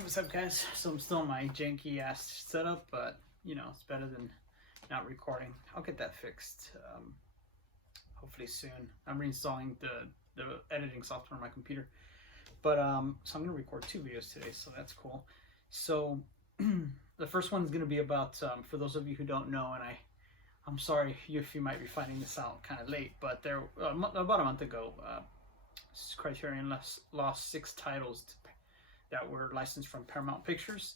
Hey, what's up, guys? So I'm still in my janky ass setup, but you know, it's better than not recording. I'll get that fixed hopefully soon. I'm reinstalling the editing software on my computer, but so I'm gonna record 2 videos today, so that's cool. So the first one is gonna be about for those of you who don't know, and I'm sorry if you might be finding this out kind of late, but there about a month ago, Criterion lost 6 titles that were licensed from Paramount Pictures.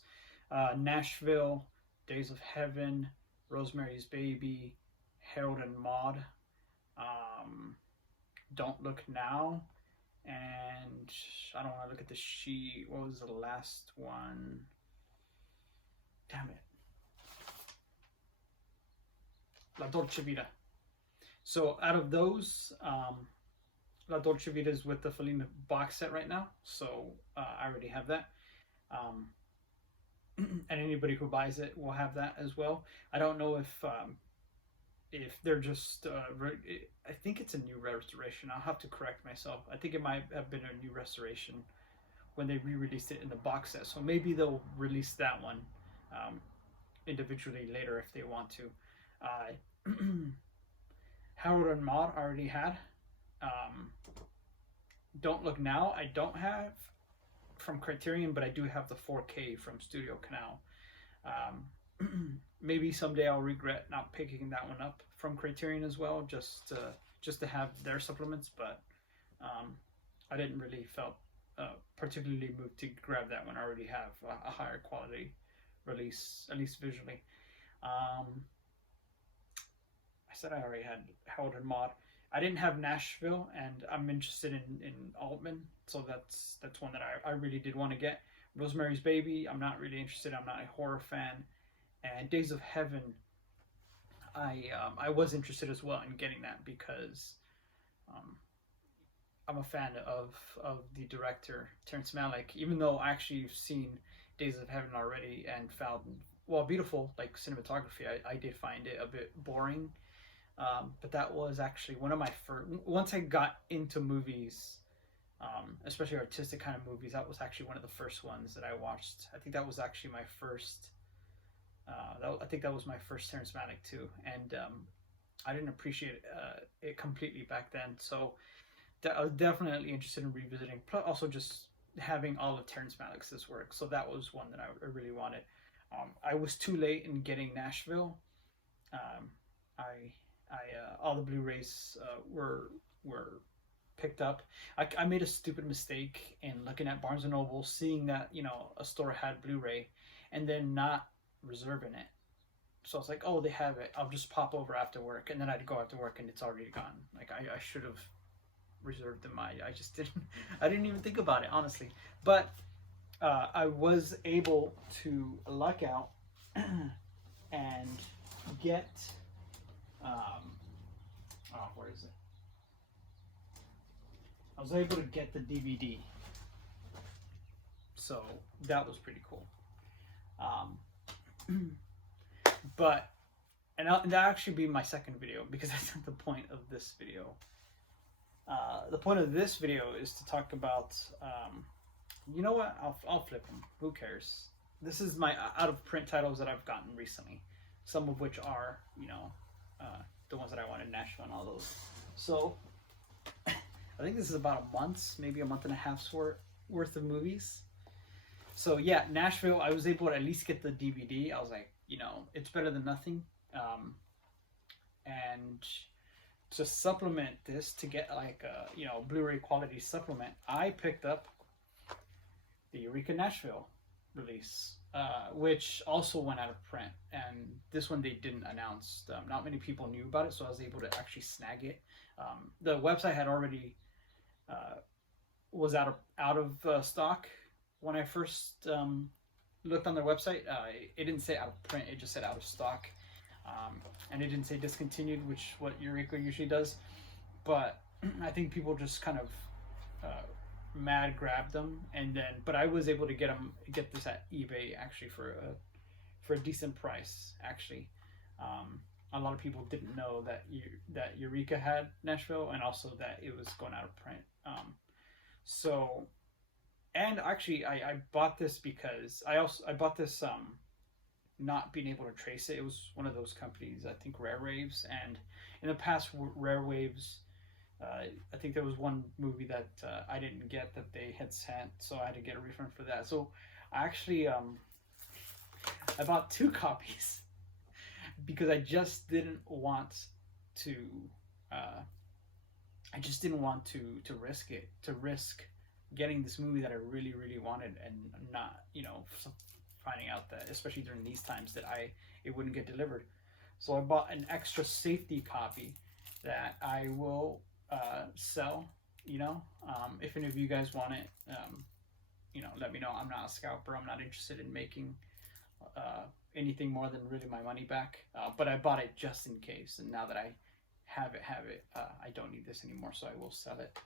Nashville, Days of Heaven, Rosemary's Baby, Harold and Maude, Don't Look Now, and I don't want to look at the sheet. What was the last one? Damn it. La Dolce Vita. So out of those, La Dolce Vita is with the Fellini box set right now, so I already have that. And anybody who buys it will have that as well. I don't know if they're just, I think it's a new restoration. I'll have to correct myself. I think it might have been a new restoration when they re-released it in the box set. So maybe they'll release that one individually later if they want to. Harold and Maude I already had. Don't Look Now I don't have from Criterion, but I do have the 4K from Studio Canal. Maybe someday I'll regret not picking that one up from Criterion as well, just to have their supplements, but I didn't really felt particularly moved to grab that one. I already have a higher quality release, at least visually. I said I already had Harold and Maude. I didn't have Nashville, and I'm interested in Altman, so that's one that I really did want to get. Rosemary's Baby, I'm not really interested. I'm not a horror fan. And Days of Heaven, I was interested as well in getting that because I'm a fan of the director Terrence Malick. Even though I actually have seen Days of Heaven already and found, well, beautiful like cinematography, I did find it a bit boring. But that was actually one of my first, once I got into movies, especially artistic kind of movies, that was actually one of the first ones that I watched. I think that was actually my first, I think that was my first Terrence Malick too. And I didn't appreciate it completely back then. So I was definitely interested in revisiting, plus also just having all of Terrence Malick's work. So that was one that I really wanted. I was too late in getting Nashville. All the Blu-rays were picked up. I made a stupid mistake in looking at Barnes & Noble, seeing that, you know, a store had Blu-ray, and then not reserving it. So I was like, oh, they have it. I'll just pop over after work, and then I'd go after work, and it's already gone. Like I should have reserved them. I just didn't. I didn't even think about it, honestly. But I was able to luck out and get. Where is it? I was able to get the DVD, so that was pretty cool. But that'll actually be my second video, because that's not the point of this video. The point of this video is to talk about. You know what? I'll flip them. Who cares? This is my out of print titles that I've gotten recently. Some of which are, you know, the ones that I wanted, Nashville and all those. So I think this is about a month's, maybe a month and a half's worth of movies. So yeah, Nashville, I was able to at least get the DVD. I was like, you know, it's better than nothing. And to supplement this, to get like a, you know, Blu-ray quality supplement, I picked up the Eureka Nashville release, which also went out of print, and this one they didn't announce. Not many people knew about it, so I was able to actually snag it. The website had already was out of stock when I first looked on their website. It didn't say out of print; it just said out of stock, and it didn't say discontinued, which what Eureka usually does. But I think people just kind of mad grabbed them, and then but I was able to get this at eBay actually for a decent price actually. A lot of people didn't know that Eureka had Nashville, and also that it was going out of print. So And actually, I bought this because I bought this not being able to trace it. It was one of those companies, I think Rare Waves, and in the past Rare Waves, I think there was one movie that I didn't get that they had sent, so I had to get a refund for that. So I actually I bought 2 copies because I just didn't want to. I just didn't want to risk it, to risk getting this movie that I really really wanted and not, finding out that, especially during these times, that it wouldn't get delivered. So I bought an extra safety copy that I will sell. If any of you guys want it, let me know. I'm not a scalper. I'm not interested in making anything more than really my money back. But I bought it just in case, and now that I have it, I don't need this anymore, so I will sell it.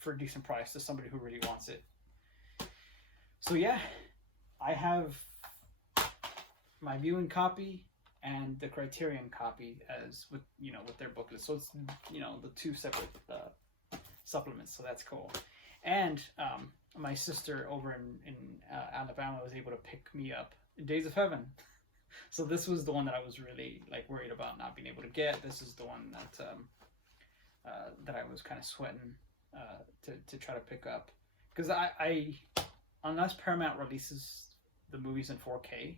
For a decent price to somebody who really wants it. So yeah, I have my viewing copy and the Criterion copy as with their booklet. So it's the 2 separate supplements. So that's cool. And my sister over in Alabama was able to pick me up in Days of Heaven. So this was the one that I was really worried about not being able to get. This is the one that I was kind of sweating to try to pick up, because I unless Paramount releases the movies in 4K,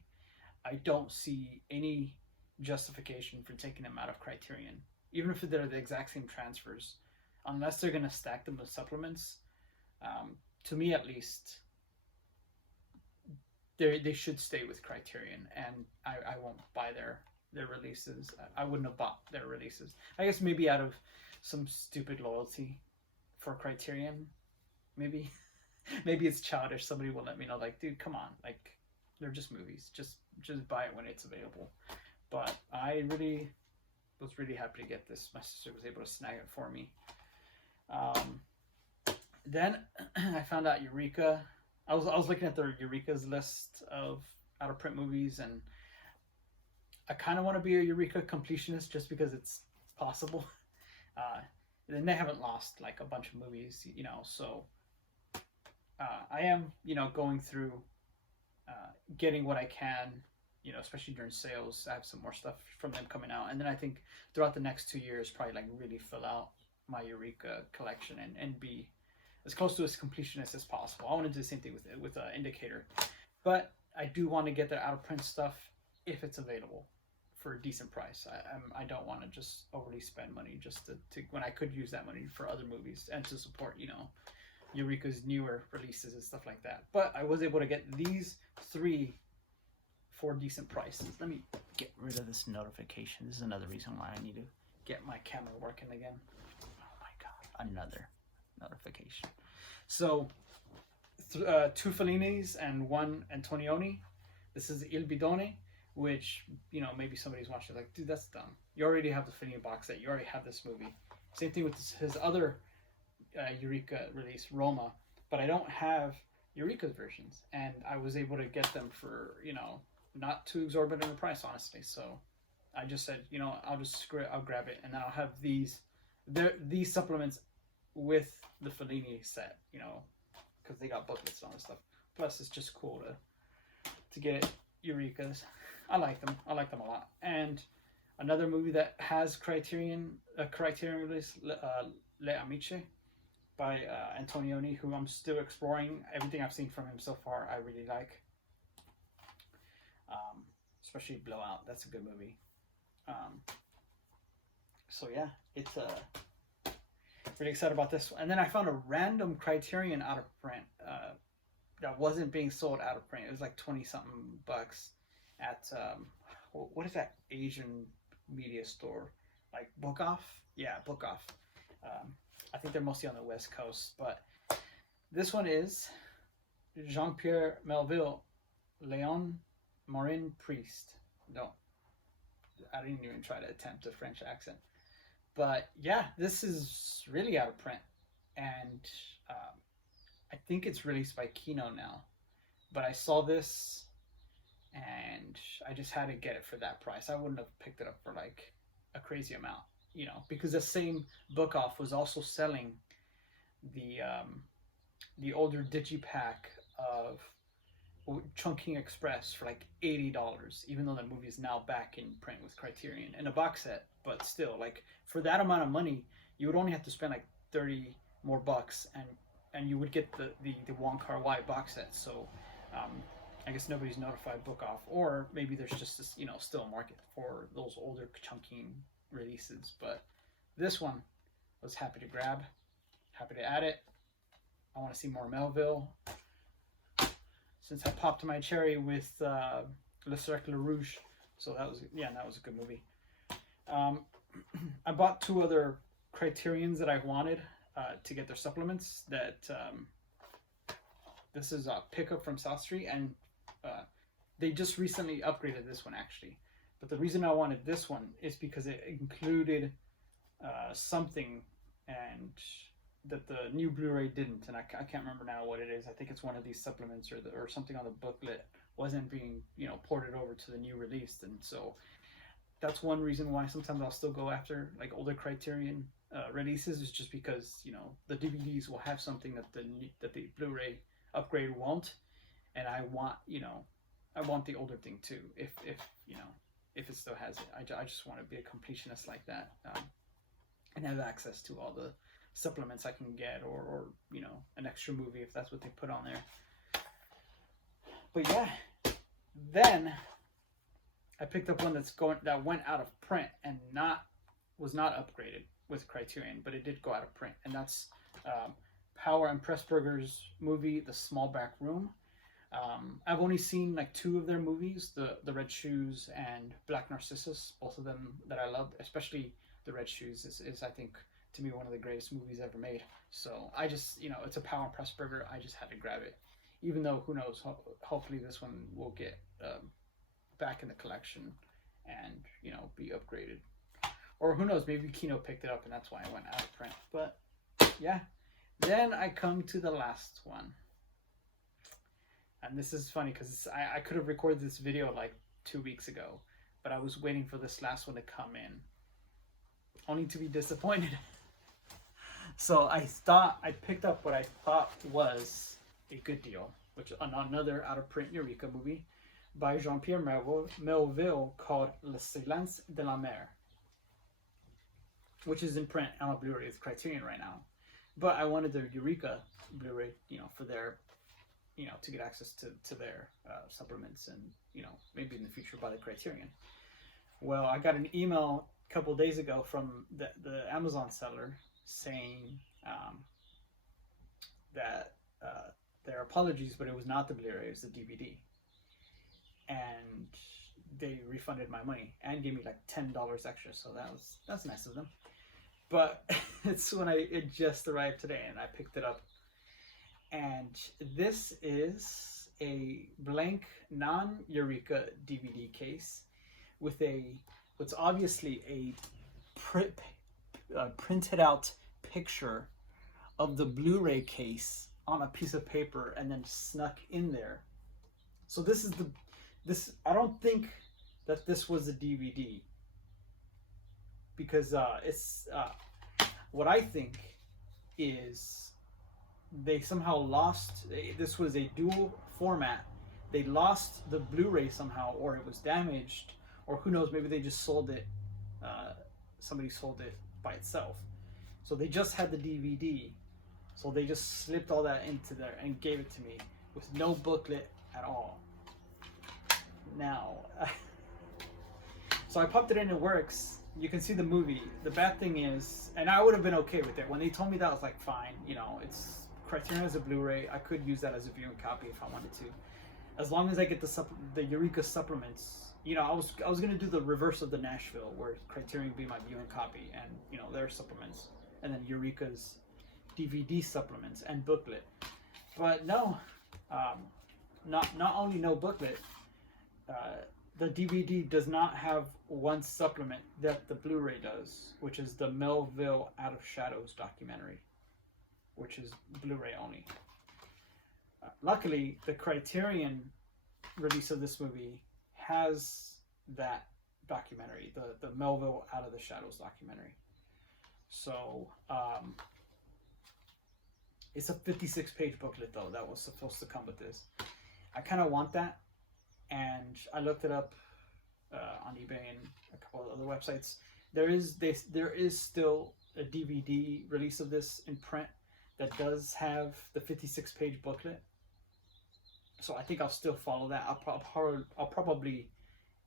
I don't see any justification for taking them out of Criterion, even if they're the exact same transfers, unless they're going to stack them with supplements. To me, at least, they should stay with Criterion, and I won't buy their releases. I wouldn't have bought their releases. I guess maybe out of some stupid loyalty for Criterion, maybe it's childish. Somebody will let me know, dude, come on, they're just movies. Just buy it when it's available. But I was really happy to get this. My sister was able to snag it for me. Then I found out Eureka. I was looking at the Eureka's list of out of print movies, and I kind of want to be a Eureka completionist just because it's possible. Then they haven't lost a bunch of movies, so I am, going through getting what I can, especially during sales. I have some more stuff from them coming out, and then I think throughout the next 2 years, probably really fill out my Eureka collection and be as close to as completionist as possible. I want to do the same thing with Indicator, but I do want to get the out of print stuff if it's available for a decent price. I don't want to just overly spend money just to when I could use that money for other movies and to support Eureka's newer releases and stuff like that. But I was able to get these 3 for decent prices. Let me get rid of this notification. This is another reason why I need to get my camera working again. Oh my god, another notification. So 2 Fellinis and 1 Antonioni. This is Il Bidone, which maybe somebody's watching dude, that's dumb. You already have the Fellini box set. You already have this movie. Same thing with his other Eureka release, Roma, but I don't have Eureka's versions, and I was able to get them for not too exorbitant a price, honestly. So I just said, I'll grab it, and then I'll have these supplements with the Fellini set, because they got booklets and all this stuff. Plus, it's just cool to get Eureka's. I like them a lot. And another movie that has Criterion release, Le Amiche, by Antonioni, who I'm still exploring. Everything I've seen from him so far, I really like. Especially Blowout. That's a good movie. So yeah, it's really excited about this one. And then I found a random Criterion out of print that wasn't being sold out of print. It was 20-something bucks at what is that Asian media store? Book Off? Yeah, Book Off. I think they're mostly on the West Coast, but this one is Jean-Pierre Melville, Léon Morin Priest. I didn't even try to attempt a French accent. But yeah, this is really out of print, and I think it's released by Kino now. But I saw this, and I just had to get it for that price. I wouldn't have picked it up for a crazy amount, because the same Book Off was also selling the older digipack of Chungking Express for like $80, even though that movie is now back in print with Criterion in a box set. But still, like for that amount of money, you would only have to spend like 30 more bucks, and you would get the Wong Kar-wai box set. So I guess nobody's notified book off, or maybe there's just this, you know, still a market for those older Chungking releases. But this one I was happy to grab, happy to add it. I want to see more Melville. Since I popped my cherry with Le Cercle Rouge, so that was a good movie. I bought 2 other Criterions that I wanted to get their supplements. That this is a pickup from South Street, and they just recently upgraded this one actually. But the reason I wanted this one is because it included something and that the new Blu-ray didn't, and I can't remember now what it is. I think it's one of these supplements or something on the booklet wasn't being, you know, ported over to the new release, and so that's one reason why sometimes I'll still go after like older Criterion releases, is just because, you know, the DVDs will have something that the Blu-ray upgrade won't, and I want, you know, I want the older thing too, if you know, if it still has it. I just want to be a completionist like that, and have access to all the supplements I can get, or you know, an extra movie if that's what they put on there. But yeah, then I picked up one that went out of print and was not upgraded with Criterion, but it did go out of print, and that's Power and Pressburger's movie The Small Back Room. I've only seen like 2 of their movies, the Red Shoes and Black Narcissus, both of them that I loved. Especially the Red Shoes is I think, to me, one of the greatest movies ever made. So I just, you know, it's a Power and Pressburger. I just had to grab it, even though who knows, hopefully this one will get back in the collection and, you know, be upgraded, or who knows, maybe Kino picked it up and that's why it went out of print. But yeah, then I come to the last one, and this is funny because I could have recorded this video like 2 weeks ago, but I was waiting for this last one to come in, only to be disappointed. So I picked up what I thought was a good deal, which another out of print Eureka movie by Jean-Pierre Melville called Le Silence de la Mer, which is in print on a Blu-ray with Criterion right now. But I wanted the Eureka Blu-ray, you know, for their, you know, to get access to their supplements, and, you know, maybe in the future by the Criterion. Well, I got an email a couple days ago from the Amazon seller saying that their apologies, but it was not the Blu-ray, it was the DVD. And they refunded my money and gave me like $10 extra, so that's nice of them. But it's when it just arrived today, and I picked it up. And this is a blank non-Eureka DVD case with what's obviously a printed out picture of the Blu-ray case on a piece of paper and then snuck in there. So this I don't think that this was a DVD, because it's what I think is they somehow lost. This was a dual format. They lost the Blu-ray somehow, or it was damaged, or who knows, maybe they just sold it. Somebody sold it by itself. So they just had the DVD. So they just slipped all that into there and gave it to me with no booklet at all. Now, so I popped it in, it works. You can see the movie. The bad thing is, and I would have been okay with it. When they told me that, I was like, fine, you know, it's Criterion as a Blu-ray. I could use that as a viewing copy if I wanted to. As long as I get the Eureka supplements. You know, I was gonna do the reverse of the Nashville, where Criterion be my viewing copy and, you know, their supplements, and then Eureka's DVD supplements and booklet. But no, not only no booklet, the DVD does not have one supplement that the Blu-ray does, which is the Melville Out of Shadows documentary, which is Blu-ray only. Luckily, the Criterion release of this movie has that documentary, the Melville Out of the Shadows documentary. So It's a 56-page booklet though that was supposed to come with this. I kind of want that, and I looked it up on eBay and a couple of other websites. There is still a DVD release of this in print that does have the 56-page booklet. So I think I'll still follow that. I'll probably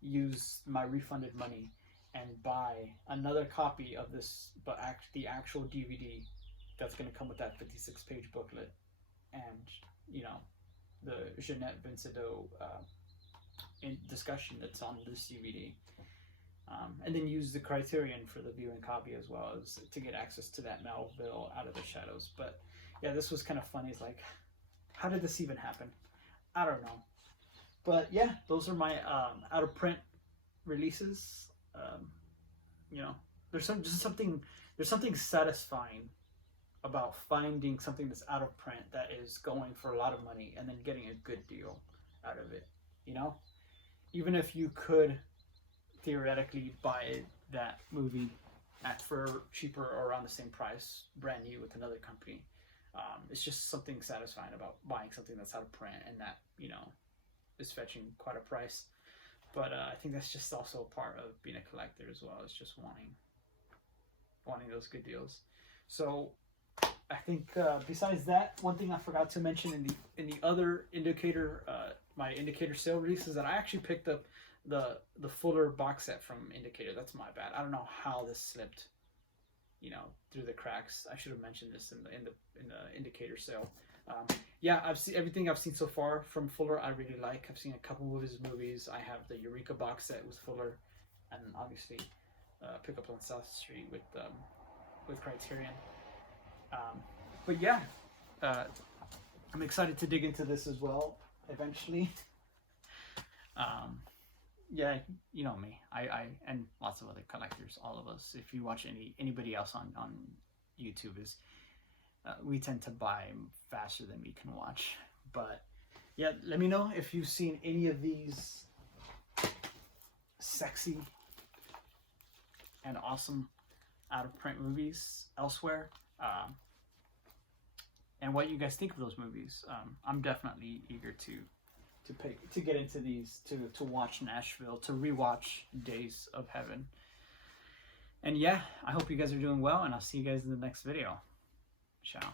use my refunded money and buy another copy of this, but the actual DVD that's going to come with that 56-page booklet, and you know, the Jeanette Vincedo in discussion that's on this DVD, and then use the Criterion for the viewing copy as well, as to get access to that Melville Out of the Shadows. But yeah, this was kind of funny. It's like, how did this even happen? I don't know. But yeah, those are my out of print releases. You know, there's something satisfying about finding something that's out of print that is going for a lot of money and then getting a good deal out of it. You know, even if you could theoretically buy that movie for cheaper or around the same price, brand new with another company, it's just something satisfying about buying something that's out of print and that, you know, is fetching quite a price. But I think that's just also a part of being a collector as well. It's just wanting those good deals. So I think besides that, one thing I forgot to mention in the other indicator, my indicator sale release, is that I actually picked up the Fuller box set from Indicator. That's my bad. I don't know how this slipped, you know, through the cracks. I should have mentioned this in the indicator sale. Yeah, I've seen everything I've seen so far from Fuller. I really like. I've seen a couple of his movies. I have the Eureka box set with Fuller, and obviously Pickup on South Street with Criterion. But yeah, I'm excited to dig into this as well eventually. Yeah, you know me. I and lots of other collectors, all of us. If you watch anybody else on YouTube, is we tend to buy faster than we can watch. But yeah, let me know if you've seen any of these sexy and awesome out of print movies elsewhere, and what you guys think of those movies. I'm definitely eager to get into these, to watch Nashville, to rewatch Days of Heaven. And yeah, I hope you guys are doing well, and I'll see you guys in the next video. Ciao.